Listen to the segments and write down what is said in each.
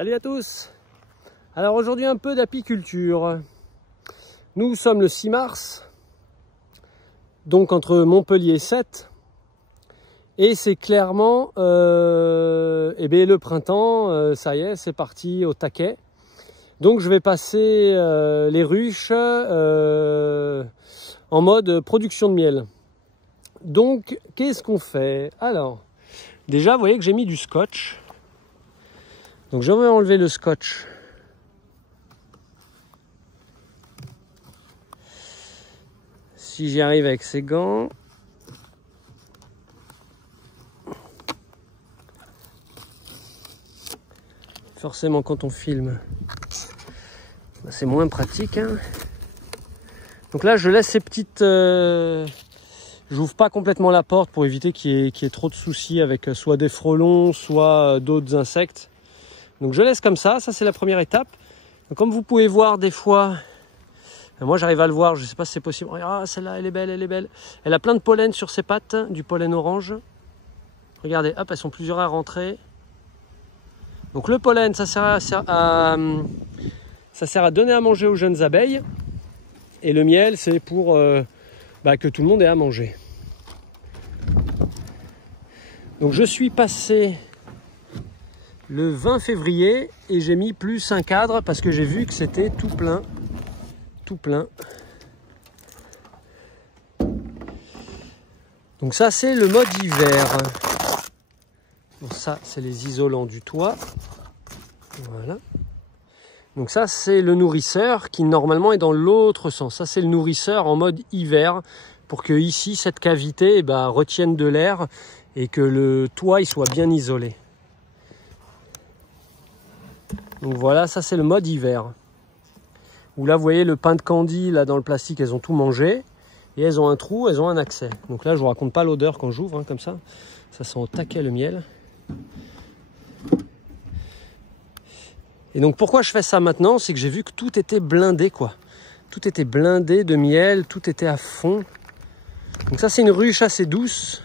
Salut à tous. Alors aujourd'hui un peu d'apiculture. Nous sommes le 6 mars, donc entre Montpellier et Sète. Et c'est clairement le printemps, ça y est, c'est parti au taquet. Donc je vais passer les ruches en mode production de miel. Donc qu'est-ce qu'on fait? Alors, déjà vous voyez que j'ai mis du scotch. Donc je vais enlever le scotch. Si j'y arrive avec ces gants. Forcément quand on filme, c'est moins pratique. Hein. Donc là je laisse ces petites... J'ouvre pas complètement la porte pour éviter qu'il y ait trop de soucis avec soit des frelons, soit d'autres insectes. Donc je laisse comme ça c'est la première étape. Donc, comme vous pouvez voir des fois, moi j'arrive à le voir, je sais pas si c'est possible. Ah, celle-là elle est belle, elle est belle. Elle a plein de pollen sur ses pattes, du pollen orange. Regardez, hop, elles sont plusieurs à rentrer. Donc le pollen, ça sert à donner à manger aux jeunes abeilles. Et le miel, c'est pour que tout le monde ait à manger. Donc je suis passé le 20 février et j'ai mis plus un cadre parce que j'ai vu que c'était tout plein. Tout plein. Donc ça c'est le mode hiver. Bon, ça c'est les isolants du toit. Voilà. Donc ça c'est le nourrisseur qui normalement est dans l'autre sens. Ça c'est le nourrisseur en mode hiver pour que ici cette cavité retienne de l'air et que le toit il soit bien isolé. Donc voilà, ça c'est le mode hiver. Où là vous voyez le pain de candy là dans le plastique, elles ont tout mangé et elles ont un trou, elles ont un accès. Donc là je vous raconte pas l'odeur quand j'ouvre comme ça. Ça sent au taquet le miel. Et donc pourquoi je fais ça maintenant, c'est que j'ai vu que tout était blindé quoi. Tout était blindé de miel, tout était à fond. Donc ça c'est une ruche assez douce.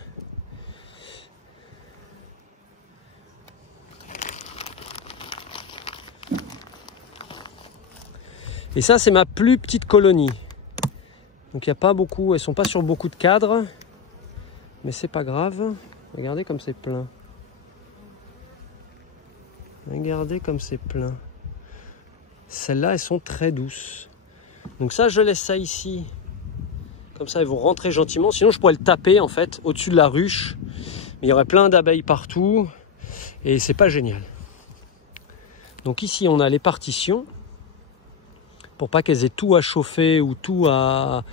Et ça c'est ma plus petite colonie. Donc il n'y a pas beaucoup, elles sont pas sur beaucoup de cadres. Mais c'est pas grave. Regardez comme c'est plein. Regardez comme c'est plein. Celles-là, elles sont très douces. Donc ça, je laisse ça ici. Comme ça, elles vont rentrer gentiment. Sinon, je pourrais le taper, en fait, au-dessus de la ruche. Mais il y aurait plein d'abeilles partout. Et c'est pas génial. Donc ici, on a les partitions. Pour pas qu'elles aient tout à chauffer ou tout à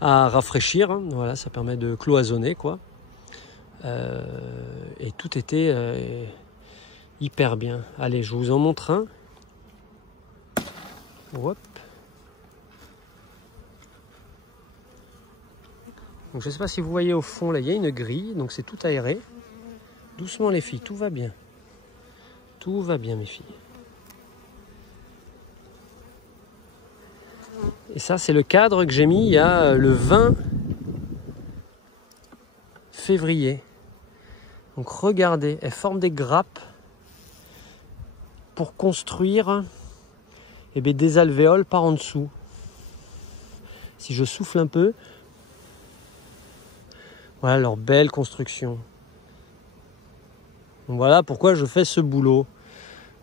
rafraîchir. Voilà, ça permet de cloisonner, quoi. Et tout était... hyper bien. Allez, je vous en montre un. Hop. Donc, je ne sais pas si vous voyez au fond, là, il y a une grille. Donc, c'est tout aéré. Doucement, les filles, tout va bien. Tout va bien, mes filles. Et ça, c'est le cadre que j'ai mis il y a le 20 février. Donc, regardez, elles forment des grappes pour construire des alvéoles par en dessous. Si je souffle un peu, voilà leur belle construction. Donc voilà pourquoi je fais ce boulot,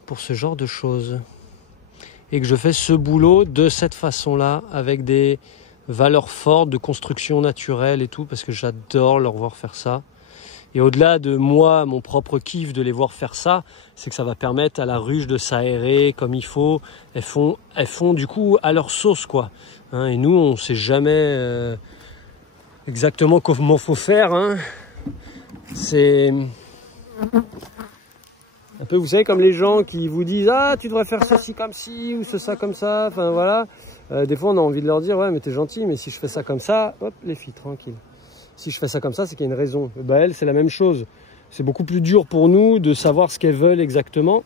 pour ce genre de choses. Et que je fais ce boulot de cette façon-là, avec des valeurs fortes de construction naturelle et tout, parce que j'adore leur voir faire ça. Et au-delà de moi, mon propre kiff de les voir faire ça, c'est que ça va permettre à la ruche de s'aérer comme il faut. Elles font du coup à leur sauce, quoi. Hein, et nous, on ne sait jamais exactement comment faut faire. Hein. C'est un peu, vous savez, comme les gens qui vous disent « Ah, tu devrais faire ça ci comme ci, ou ça comme ça. » Enfin, voilà. Des fois, on a envie de leur dire « Ouais, mais t'es gentil, mais si je fais ça comme ça, hop, les filles, tranquille. » Si je fais ça comme ça, c'est qu'il y a une raison. Elles, c'est la même chose. C'est beaucoup plus dur pour nous de savoir ce qu'elles veulent exactement.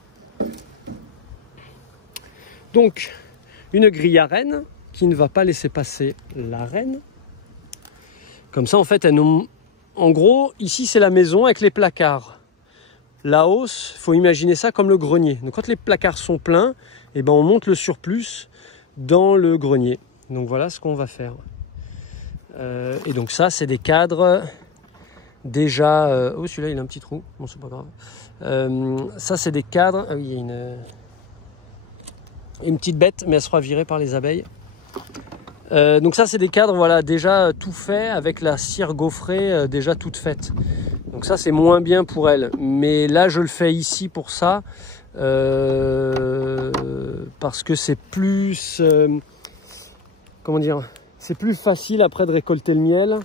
Donc, une grille à reine qui ne va pas laisser passer la reine. Comme ça, en fait, en gros, ici, c'est la maison avec les placards. la hausse, il faut imaginer ça comme le grenier. Donc quand les placards sont pleins, eh ben, on monte le surplus dans le grenier. Donc voilà ce qu'on va faire. Et donc ça, c'est des cadres déjà... oh, celui-là, il a un petit trou. Bon, c'est pas grave. Ça, c'est des cadres... Ah oui, il y a une petite bête, mais elle sera virée par les abeilles. Donc ça, c'est des cadres voilà, déjà tout faits, avec la cire gaufrée déjà toute faite. Donc ça, c'est moins bien pour elle. Mais là, je le fais ici pour ça. Parce que c'est plus... comment dire, c'est plus facile après de récolter le miel.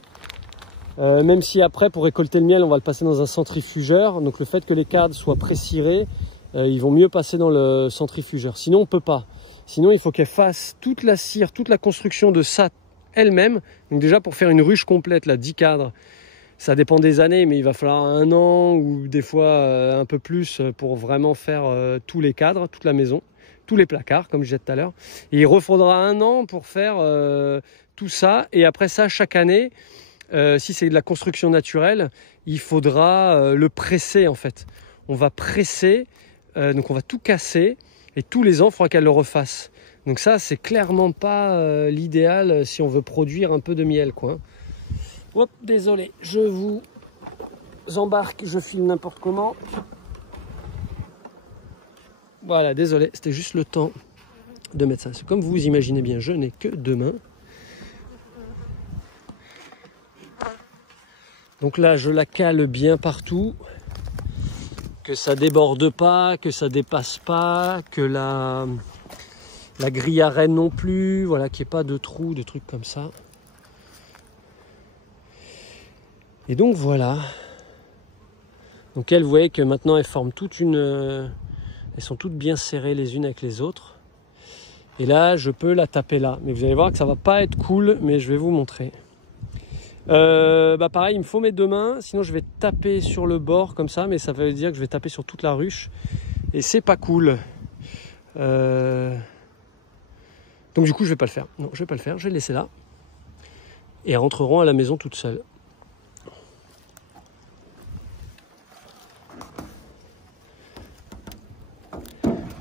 Même si après, pour récolter le miel, on va le passer dans un centrifugeur. Donc le fait que les cadres soient pré-cirés, ils vont mieux passer dans le centrifugeur. Sinon, on ne peut pas. Sinon, il faut qu'elle fasse toute la cire, toute la construction de ça elle-même. Donc déjà, pour faire une ruche complète, là, 10 cadres, ça dépend des années, mais il va falloir 1 an ou des fois un peu plus pour vraiment faire tous les cadres, toute la maison, tous les placards, comme je disais tout à l'heure. Et il refaudra 1 an pour faire tout ça. Et après ça, chaque année, si c'est de la construction naturelle, il faudra le presser en fait. On va presser, donc on va tout casser. Et tous les ans, il faudra qu'elle le refasse. Donc ça, c'est clairement pas l'idéal si on veut produire un peu de miel, quoi. Hop, désolé, je vous embarque, je filme n'importe comment. Voilà, désolé, c'était juste le temps de mettre ça. Comme vous imaginez bien, je n'ai que 2 mains. Donc là, je la cale bien partout. Que ça déborde pas, que ça dépasse pas, que la grille à rennes non plus, voilà, qu'il n'y ait pas de trous, de trucs comme ça. Et donc voilà. Donc elles, vous voyez que maintenant elles forment toute une... elles sont toutes bien serrées les unes avec les autres. Et là, je peux la taper là. Mais vous allez voir que ça va pas être cool, mais je vais vous montrer. Pareil, il me faut mes 2 mains, sinon je vais taper sur le bord comme ça, mais ça veut dire que je vais taper sur toute la ruche et c'est pas cool. Donc du coup je vais pas le faire. Non, je vais pas le faire, je vais le laisser là. Et elles rentreront à la maison toutes seules.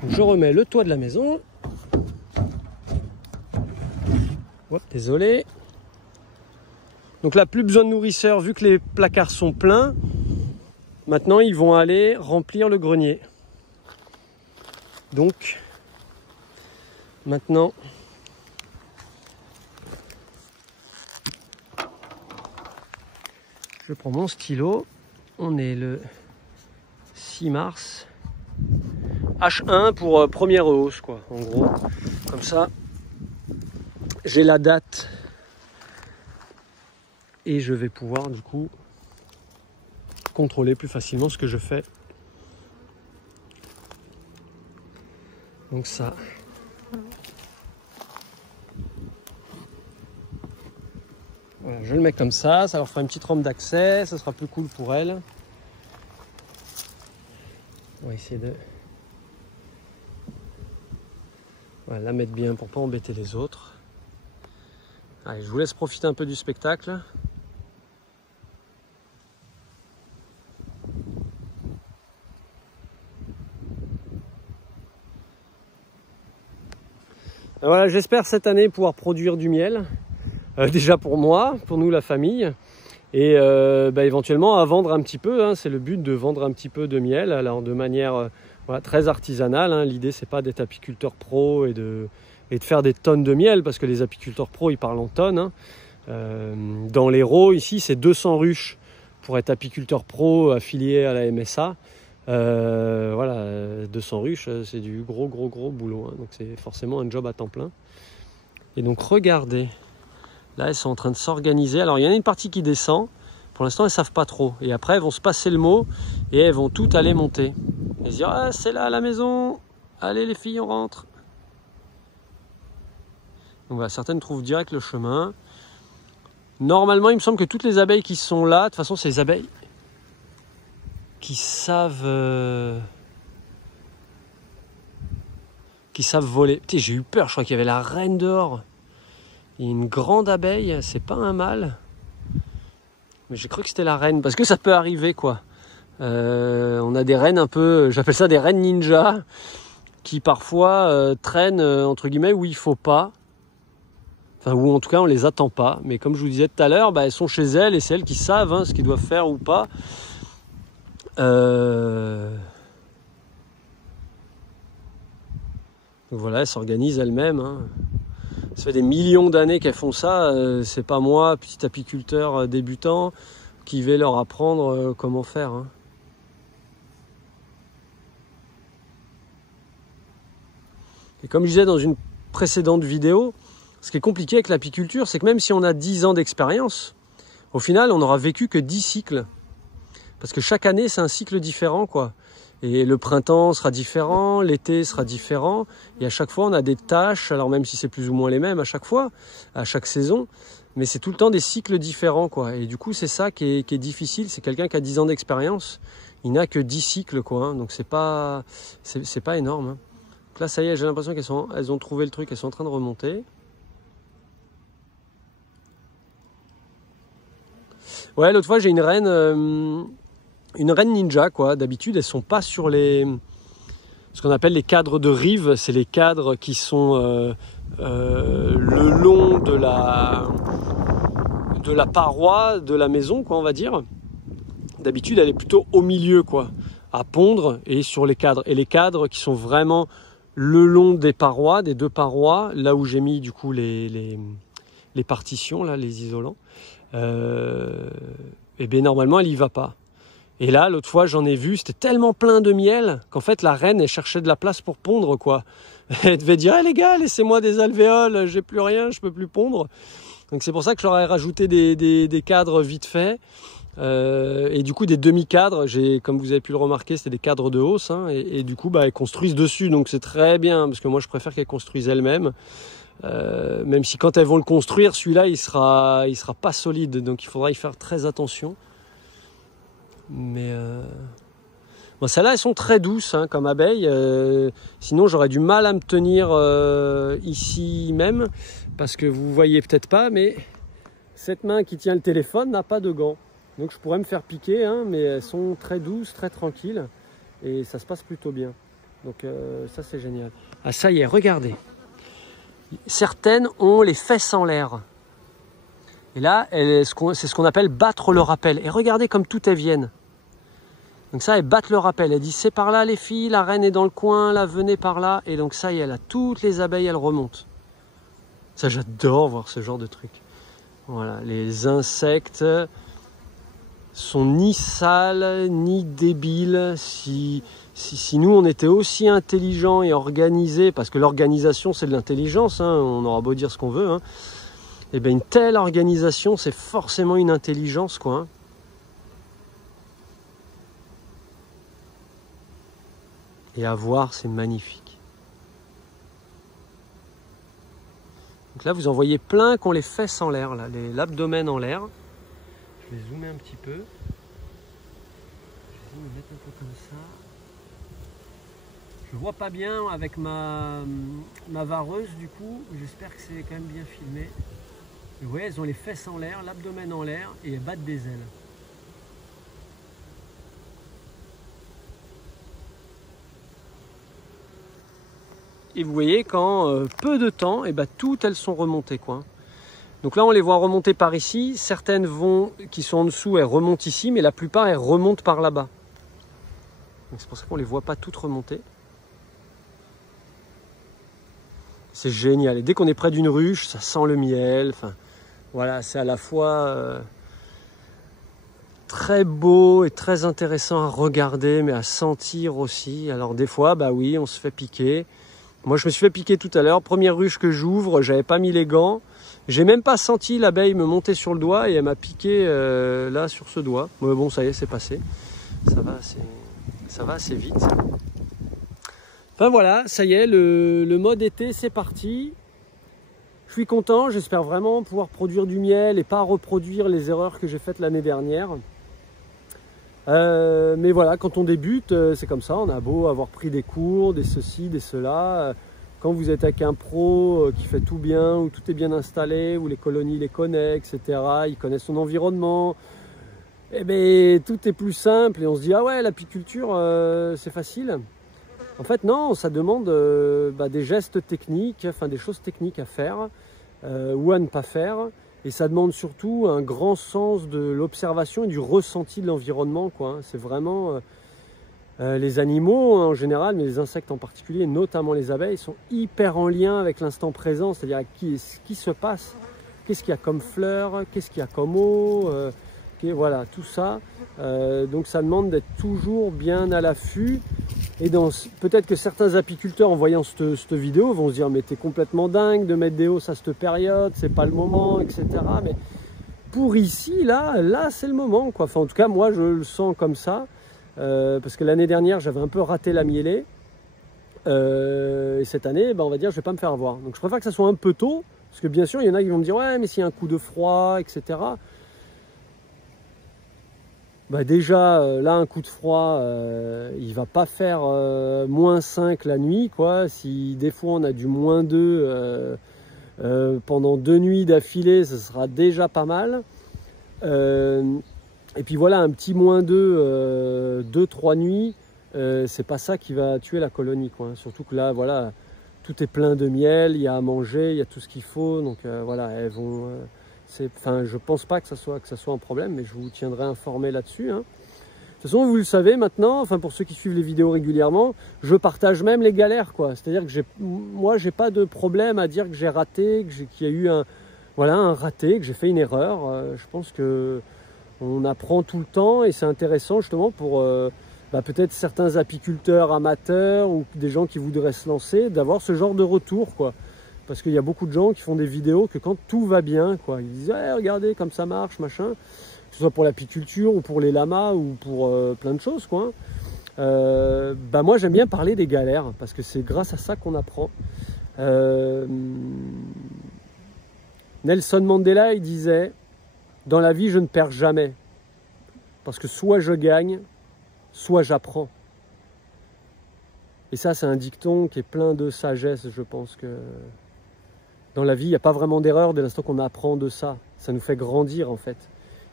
Donc, je remets le toit de la maison. Oh, désolé. Donc là, plus besoin de nourrisseurs vu que les placards sont pleins. Maintenant, ils vont aller remplir le grenier. Donc, maintenant, je prends mon stylo. On est le 6 mars. H1 pour première hausse, quoi, en gros. Comme ça, j'ai la date. Et je vais pouvoir du coup contrôler plus facilement ce que je fais. Donc ça. Voilà, je le mets comme ça leur fera une petite rampe d'accès, ça sera plus cool pour elle. On va essayer de voilà, la mettre bien pour pas embêter les autres. Allez, je vous laisse profiter un peu du spectacle. Voilà, j'espère cette année pouvoir produire du miel, déjà pour moi, pour nous la famille, et éventuellement à vendre un petit peu, hein, c'est le but de vendre un petit peu de miel, alors de manière voilà, très artisanale, hein. L'idée c'est pas d'être apiculteur pro et de faire des tonnes de miel, parce que les apiculteurs pro ils parlent en tonnes, hein. Dans l'Hérault ici c'est 200 ruches pour être apiculteur pro affilié à la MSA. Voilà, 200 ruches, c'est du gros boulot, hein. Donc c'est forcément un job à temps plein. Et donc regardez, là elles sont en train de s'organiser. Alors il y en a une partie qui descend, pour l'instant elles ne savent pas trop. Et après elles vont se passer le mot et elles vont toutes aller monter. Elles se dire ah, c'est là la maison, allez les filles on rentre. Donc voilà, certaines trouvent direct le chemin. Normalement il me semble que toutes les abeilles qui sont là, de toute façon c'est les abeilles qui savent voler. Putain, j'ai eu peur, je crois qu'il y avait la reine dehors. Il y a une grande abeille, c'est pas un mâle. Mais j'ai cru que c'était la reine, parce que ça peut arriver quoi. On a des reines un peu, j'appelle ça des reines ninja, qui parfois traînent entre guillemets où il faut pas. Enfin, ou en tout cas on les attend pas. Mais comme je vous disais tout à l'heure, elles sont chez elles et c'est elles qui savent ce qu'ils doivent faire ou pas. Donc voilà, elles s'organisent elles-mêmes. Ça fait des millions d'années qu'elles font ça. C'est pas moi, petit apiculteur débutant, qui vais leur apprendre comment faire. Et comme je disais dans une précédente vidéo, ce qui est compliqué avec l'apiculture, c'est que même si on a 10 ans d'expérience, au final, on n'aura vécu que 10 cycles. Parce que chaque année, c'est un cycle différent, quoi. Et le printemps sera différent, l'été sera différent. Et à chaque fois, on a des tâches, alors même si c'est plus ou moins les mêmes à chaque fois, à chaque saison, mais c'est tout le temps des cycles différents, quoi. Et du coup, c'est ça qui est difficile. C'est quelqu'un qui a 10 ans d'expérience, il n'a que 10 cycles, quoi. Donc c'est pas énorme. Donc là, ça y est, j'ai l'impression qu'elles ont trouvé le truc, elles sont en train de remonter. Ouais, l'autre fois, j'ai une reine ninja, quoi. D'habitude, elles sont pas sur ce qu'on appelle les cadres de rive. C'est les cadres qui sont le long de la paroi de la maison, quoi, on va dire. D'habitude, elle est plutôt au milieu, quoi, à pondre et sur les cadres. Et les cadres qui sont vraiment le long des parois, des deux parois, là où j'ai mis du coup les partitions, là, les isolants. Et bien normalement, elle y va pas. Et là, l'autre fois, j'en ai vu, c'était tellement plein de miel qu'en fait, la reine, elle cherchait de la place pour pondre, quoi. Elle devait dire, les gars, laissez-moi des alvéoles, j'ai plus rien, je peux plus pondre. Donc c'est pour ça que j'aurais rajouté des cadres vite fait. Et du coup, des demi-cadres, comme vous avez pu le remarquer, c'était des cadres de hausse. Et du coup, elles construisent dessus, donc c'est très bien, parce que moi, je préfère qu'elles construisent elles-mêmes. Même si quand elles vont le construire, celui-là, il sera pas solide, donc il faudra y faire très attention. Mais celles-là, elles sont très douces comme abeilles. Sinon, j'aurais du mal à me tenir ici même, parce que vous voyez peut-être pas, mais cette main qui tient le téléphone n'a pas de gants. Donc je pourrais me faire piquer, mais elles sont très douces, très tranquilles, et ça se passe plutôt bien. Donc ça, c'est génial. Ah, ça y est, regardez. Certaines ont les fesses en l'air. Et là, c'est ce qu'on appelle battre le rappel. Et regardez comme toutes elles viennent. Donc ça, elles battent le rappel. Elles disent, c'est par là les filles, la reine est dans le coin, là, venez par là. Et donc ça y est, là, toutes les abeilles, elles remontent. Ça, j'adore voir ce genre de truc. Voilà, les insectes sont ni sales, ni débiles. Si nous, on était aussi intelligents et organisés, parce que l'organisation, c'est de l'intelligence, on aura beau dire ce qu'on veut, et bien une telle organisation, c'est forcément une intelligence, quoi. Et à voir, c'est magnifique. Donc là, vous en voyez plein qui ont les fesses en l'air, l'abdomen en l'air. Je vais zoomer un petit peu. Je vais me mettre un peu comme ça. Je vois pas bien avec ma vareuse, du coup. J'espère que c'est quand même bien filmé. Vous voyez, elles ont les fesses en l'air, l'abdomen en l'air et elles battent des ailes. Et vous voyez qu'en peu de temps, toutes elles sont remontées, quoi. Donc là, on les voit remonter par ici. Certaines qui sont en dessous, elles remontent ici, mais la plupart, elles remontent par là-bas. C'est pour ça qu'on ne les voit pas toutes remonter. C'est génial. Et dès qu'on est près d'une ruche, ça sent le miel. Enfin, voilà, c'est à la fois très beau et très intéressant à regarder, mais à sentir aussi. Alors des fois, oui, on se fait piquer. Moi, je me suis fait piquer tout à l'heure. Première ruche que j'ouvre, j'avais pas mis les gants. J'ai même pas senti l'abeille me monter sur le doigt et elle m'a piqué là sur ce doigt. Mais bon, ça y est, c'est passé. Ça va assez vite. Enfin voilà, ça y est, le mode été, c'est parti. Je suis content, j'espère vraiment pouvoir produire du miel et pas reproduire les erreurs que j'ai faites l'année dernière. Mais voilà, quand on débute, c'est comme ça, on a beau avoir pris des cours, des ceci, des cela. Quand vous êtes avec un pro qui fait tout bien, où tout est bien installé, où les colonies les connaissent, etc., il connaît son environnement, eh ben, tout est plus simple et on se dit ah ouais, l'apiculture c'est facile. En fait non, ça demande des gestes techniques, enfin des choses techniques à faire ou à ne pas faire. Et ça demande surtout un grand sens de l'observation et du ressenti de l'environnement, quoi. C'est vraiment les animaux en général, mais les insectes en particulier, notamment les abeilles, sont hyper en lien avec l'instant présent, c'est-à-dire ce qui se passe, qu'est-ce qu'il y a comme fleurs, qu'est-ce qu'il y a comme eau. Voilà, tout ça. Donc ça demande d'être toujours bien à l'affût. Et peut-être que certains apiculteurs en voyant cette vidéo vont se dire mais t'es complètement dingue de mettre des hausses à cette période, c'est pas le moment, etc. Mais pour ici, là c'est le moment, quoi. Enfin en tout cas moi je le sens comme ça. Parce que l'année dernière j'avais un peu raté la mielée. Et cette année, on va dire je vais pas me faire avoir. Donc je préfère que ça soit un peu tôt. Parce que bien sûr il y en a qui vont me dire ouais mais s'il y a un coup de froid, etc. Déjà, là, un coup de froid, il va pas faire -5 la nuit, quoi. Si des fois on a du -2 pendant 2 nuits d'affilée, ce sera déjà pas mal. Et puis voilà, un petit -2, 2-3 nuits, c'est pas ça qui va tuer la colonie, quoi. Surtout que là, voilà, tout est plein de miel, il y a à manger, il y a tout ce qu'il faut. Donc voilà, elles vont... Enfin, je pense pas que ça soit un problème, mais je vous tiendrai informé là-dessus. Hein. De toute façon, vous le savez maintenant, enfin pour ceux qui suivent les vidéos régulièrement, je partage même les galères, quoi. C'est-à-dire que moi, j'ai pas de problème à dire que j'ai raté, qu'il y a eu un raté, que j'ai fait une erreur. Je pense que on apprend tout le temps et c'est intéressant justement pour peut-être certains apiculteurs amateurs ou des gens qui voudraient se lancer, d'avoir ce genre de retour, quoi. Parce qu'il y a beaucoup de gens qui font des vidéos que quand tout va bien, quoi, ils disent hey, regardez comme ça marche, machin. Que ce soit pour l'apiculture ou pour les lamas ou pour plein de choses, quoi. Moi j'aime bien parler des galères parce que c'est grâce à ça qu'on apprend. Nelson Mandela il disait dans la vie je ne perds jamais parce que soit je gagne, soit j'apprends. Et ça c'est un dicton qui est plein de sagesse, je pense que dans la vie, il n'y a pas vraiment d'erreur dès l'instant qu'on apprend de ça. Ça nous fait grandir en fait.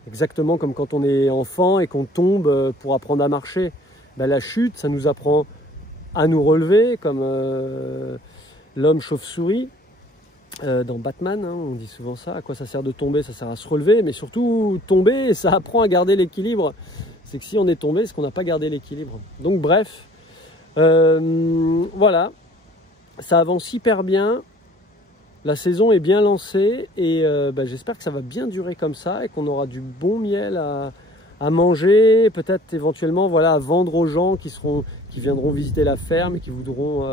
Exactement comme quand on est enfant et qu'on tombe pour apprendre à marcher. La chute, ça nous apprend à nous relever, comme l'homme chauve-souris dans Batman. Hein, on dit souvent ça. À quoi ça sert de tomber? Ça sert à se relever. Mais surtout, tomber, ça apprend à garder l'équilibre. C'est que si on est tombé, c'est qu'on n'a pas gardé l'équilibre. Donc bref, voilà. Ça avance hyper bien. La saison est bien lancée et j'espère que ça va bien durer comme ça et qu'on aura du bon miel à manger, peut-être éventuellement voilà, à vendre aux gens qui viendront visiter la ferme et qui voudront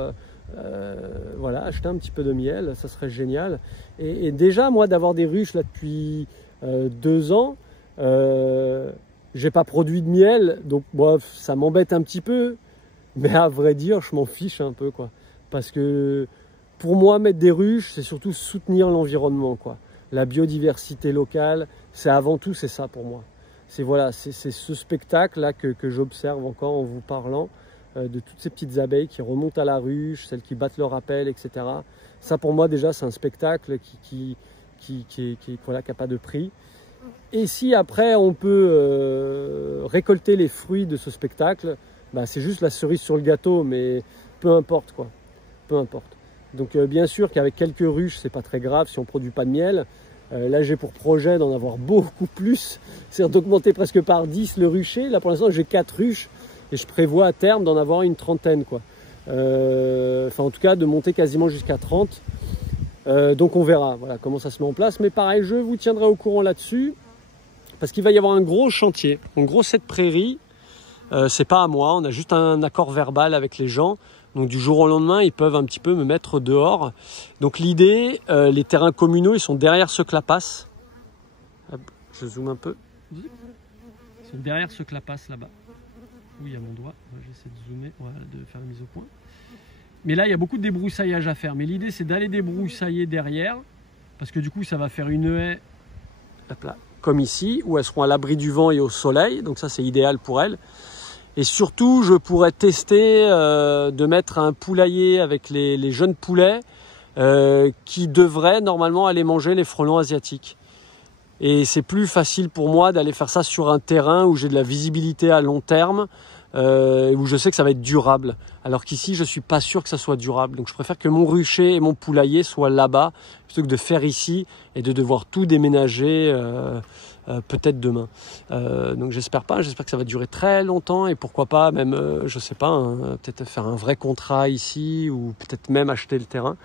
acheter un petit peu de miel, ça serait génial. Et déjà, moi, d'avoir des ruches là depuis 2 ans, j'ai pas produit de miel, donc ça m'embête un petit peu, mais à vrai dire, je m'en fiche un peu, quoi, parce que pour moi, mettre des ruches, c'est surtout soutenir l'environnement, quoi. La biodiversité locale, c'est avant tout, c'est ça pour moi. C'est ce spectacle-là que j'observe encore en vous parlant, de toutes ces petites abeilles qui remontent à la ruche, celles qui battent leur appel, etc. Ça, pour moi, déjà, c'est un spectacle qui n'a pas de prix. Et si après, on peut récolter les fruits de ce spectacle, c'est juste la cerise sur le gâteau, mais peu importe, quoi. Peu importe. Donc bien sûr qu'avec quelques ruches, c'est pas très grave si on ne produit pas de miel. Là, j'ai pour projet d'en avoir beaucoup plus, c'est-à-dire d'augmenter presque par 10 le rucher. Là, pour l'instant, j'ai 4 ruches et je prévois à terme d'en avoir une trentaine, quoi. En tout cas, de monter quasiment jusqu'à 30. Donc on verra voilà, comment ça se met en place. Mais pareil, je vous tiendrai au courant là-dessus parce qu'il va y avoir un gros chantier. En gros, cette prairie, c'est pas à moi. On a juste un accord verbal avec les gens. Donc du jour au lendemain, ils peuvent un petit peu me mettre dehors. Donc l'idée, les terrains communaux, ils sont derrière ce clapasse. Hop, je zoome un peu. Ils sont derrière ce clapasse là-bas. Oui, il y a mon doigt. J'essaie de zoomer, voilà, de faire la mise au point. Mais là, il y a beaucoup de débroussaillage à faire. Mais l'idée, c'est d'aller débroussailler derrière. Parce que du coup, ça va faire une haie, hop là, comme ici, où elles seront à l'abri du vent et au soleil. Donc ça, c'est idéal pour elles. Et surtout, je pourrais tester de mettre un poulailler avec les jeunes poulets qui devraient normalement aller manger les frelons asiatiques. Et c'est plus facile pour moi d'aller faire ça sur un terrain où j'ai de la visibilité à long terme, où je sais que ça va être durable. Alors qu'ici, je suis pas sûr que ça soit durable. Donc je préfère que mon rucher et mon poulailler soient là-bas, plutôt que de faire ici et de devoir tout déménager peut-être demain. Donc j'espère pas, j'espère que ça va durer très longtemps et pourquoi pas même, je sais pas, hein, peut-être faire un vrai contrat ici ou peut-être même acheter le terrain.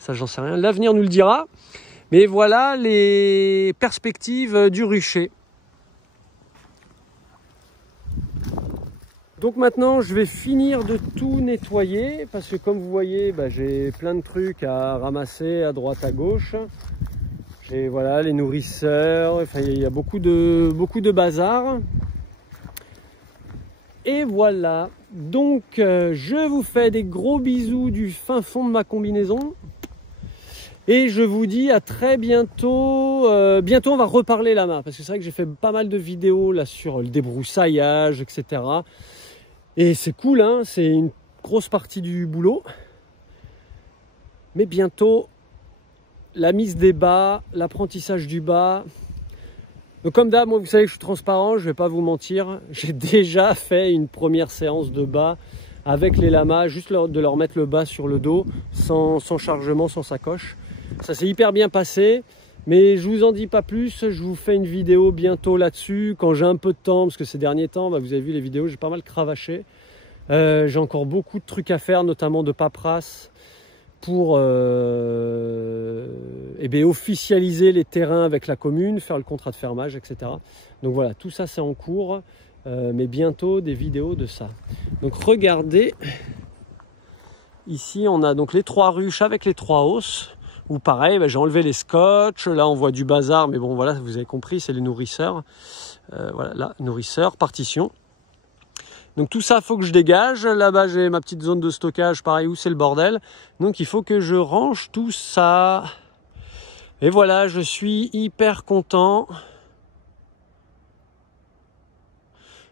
Ça, j'en sais rien. L'avenir nous le dira. Mais voilà les perspectives du rucher. Donc maintenant, je vais finir de tout nettoyer parce que comme vous voyez, j'ai plein de trucs à ramasser à droite à gauche. J'ai voilà les nourrisseurs, enfin il y a beaucoup de bazar. Et voilà. Donc je vous fais des gros bisous du fin fond de ma combinaison. Et je vous dis à très bientôt. Bientôt on va reparler lama parce que c'est vrai que j'ai fait pas mal de vidéos là sur le débroussaillage, etc. Et c'est cool, hein, c'est une grosse partie du boulot. Mais bientôt, la mise des bas, l'apprentissage du bas. Donc comme d'hab, moi vous savez que je suis transparent, je vais pas vous mentir. J'ai déjà fait une première séance de bas avec les lamas, juste de leur mettre le bas sur le dos, sans chargement, sans sacoche. Ça s'est hyper bien passé, mais je vous en dis pas plus. Je vous fais une vidéo bientôt là-dessus, quand j'ai un peu de temps, parce que ces derniers temps, vous avez vu les vidéos, j'ai pas mal cravaché. J'ai encore beaucoup de trucs à faire, notamment de paperasse, pour officialiser les terrains avec la commune, faire le contrat de fermage, etc. Donc voilà, tout ça c'est en cours, mais bientôt des vidéos de ça. Donc regardez, ici on a donc les 3 ruches avec les 3 hausses, où pareil, j'ai enlevé les scotch, là on voit du bazar, mais bon voilà, vous avez compris, c'est les nourrisseurs. Voilà, là, nourrisseurs, partition. Donc tout ça, faut que je dégage. Là-bas, j'ai ma petite zone de stockage, pareil, où c'est le bordel. Donc il faut que je range tout ça. Et voilà, je suis hyper content.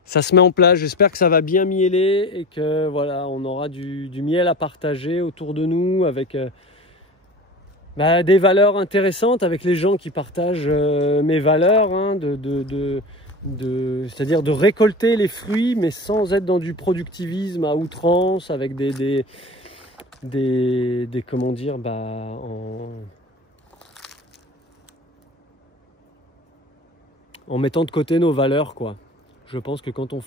Ça se met en place, j'espère que ça va bien mieler et que voilà, on aura du miel à partager autour de nous avec des valeurs intéressantes, avec les gens qui partagent mes valeurs, hein, c'est-à-dire de récolter les fruits, mais sans être dans du productivisme à outrance, avec comment dire, en mettant de côté nos valeurs, quoi. Je pense que quand on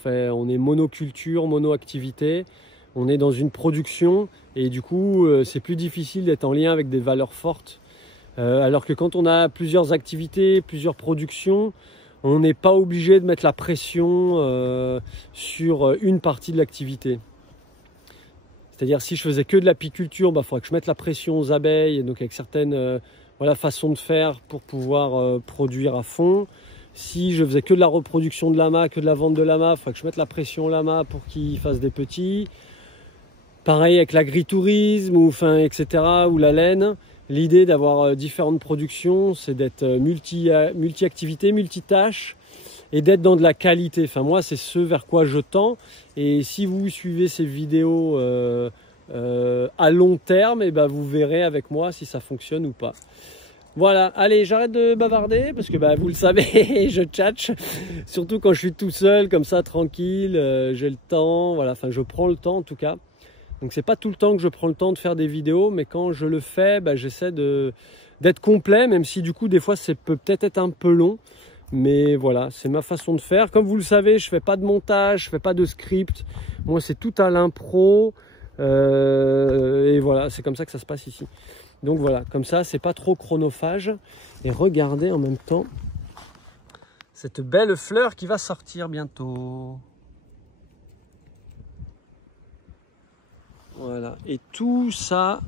est monoculture, monoactivité, on est dans une production et du coup c'est plus difficile d'être en lien avec des valeurs fortes. Alors que quand on a plusieurs activités, plusieurs productions, on n'est pas obligé de mettre la pression sur une partie de l'activité. C'est-à-dire si je faisais que de l'apiculture, il faudrait que je mette la pression aux abeilles, et donc avec certaines façons de faire pour pouvoir produire à fond. Si je faisais que de la reproduction de lamas, que de la vente de lamas, il faudrait que je mette la pression aux lamas pour qu'ils fassent des petits. Pareil avec l'agritourisme, etc., ou la laine. L'idée d'avoir différentes productions, c'est d'être multi-activité, multitâche et d'être dans de la qualité. Enfin, moi, c'est ce vers quoi je tends. Et si vous suivez ces vidéos à long terme, vous verrez avec moi si ça fonctionne ou pas. Voilà, allez, j'arrête de bavarder parce que vous le savez, je tchatche. Surtout quand je suis tout seul, comme ça, tranquille, j'ai le temps. Voilà, enfin, je prends le temps en tout cas. Donc c'est pas tout le temps que je prends le temps de faire des vidéos, mais quand je le fais, j'essaie d'être complet, même si du coup des fois ça peut peut-être être un peu long. Mais voilà, c'est ma façon de faire. Comme vous le savez, je fais pas de montage, je fais pas de script. Moi c'est tout à l'impro. Et voilà, c'est comme ça que ça se passe ici. Donc voilà, comme ça c'est pas trop chronophage. Et regardez en même temps cette belle fleur qui va sortir bientôt. Voilà, et tout ça,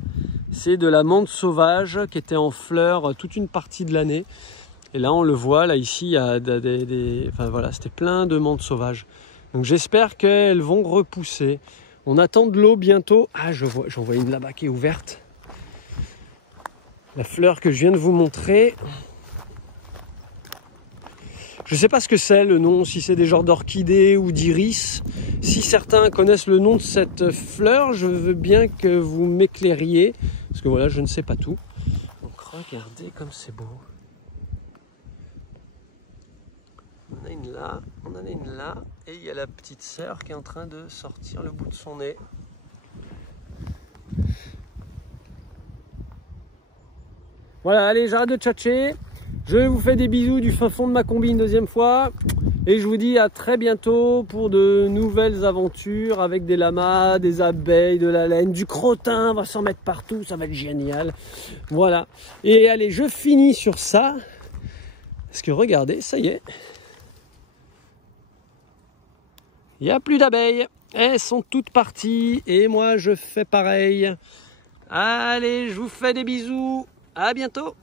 c'est de la menthe sauvage qui était en fleurs toute une partie de l'année. Et là, on le voit, là, ici, il y a enfin voilà, c'était plein de menthes sauvages. Donc j'espère qu'elles vont repousser. On attend de l'eau bientôt. Ah, j'en vois une là-bas qui est ouverte. La fleur que je viens de vous montrer. Je ne sais pas ce que c'est le nom, si c'est des genres d'orchidées ou d'iris. Si certains connaissent le nom de cette fleur, je veux bien que vous m'éclairiez. Parce que voilà, je ne sais pas tout. Donc regardez comme c'est beau. une là, on en a une là, et il y a la petite sœur qui est en train de sortir le bout de son nez. Voilà, allez, j'arrête de tchatcher. Je vous fais des bisous du fin fond de ma combi une deuxième fois. Et je vous dis à très bientôt pour de nouvelles aventures avec des lamas, des abeilles, de la laine, du crottin. On va s'en mettre partout, ça va être génial. Voilà. Et allez, je finis sur ça. Parce que regardez, ça y est. Il n'y a plus d'abeilles. Elles sont toutes parties. Et moi, je fais pareil. Allez, je vous fais des bisous. À bientôt.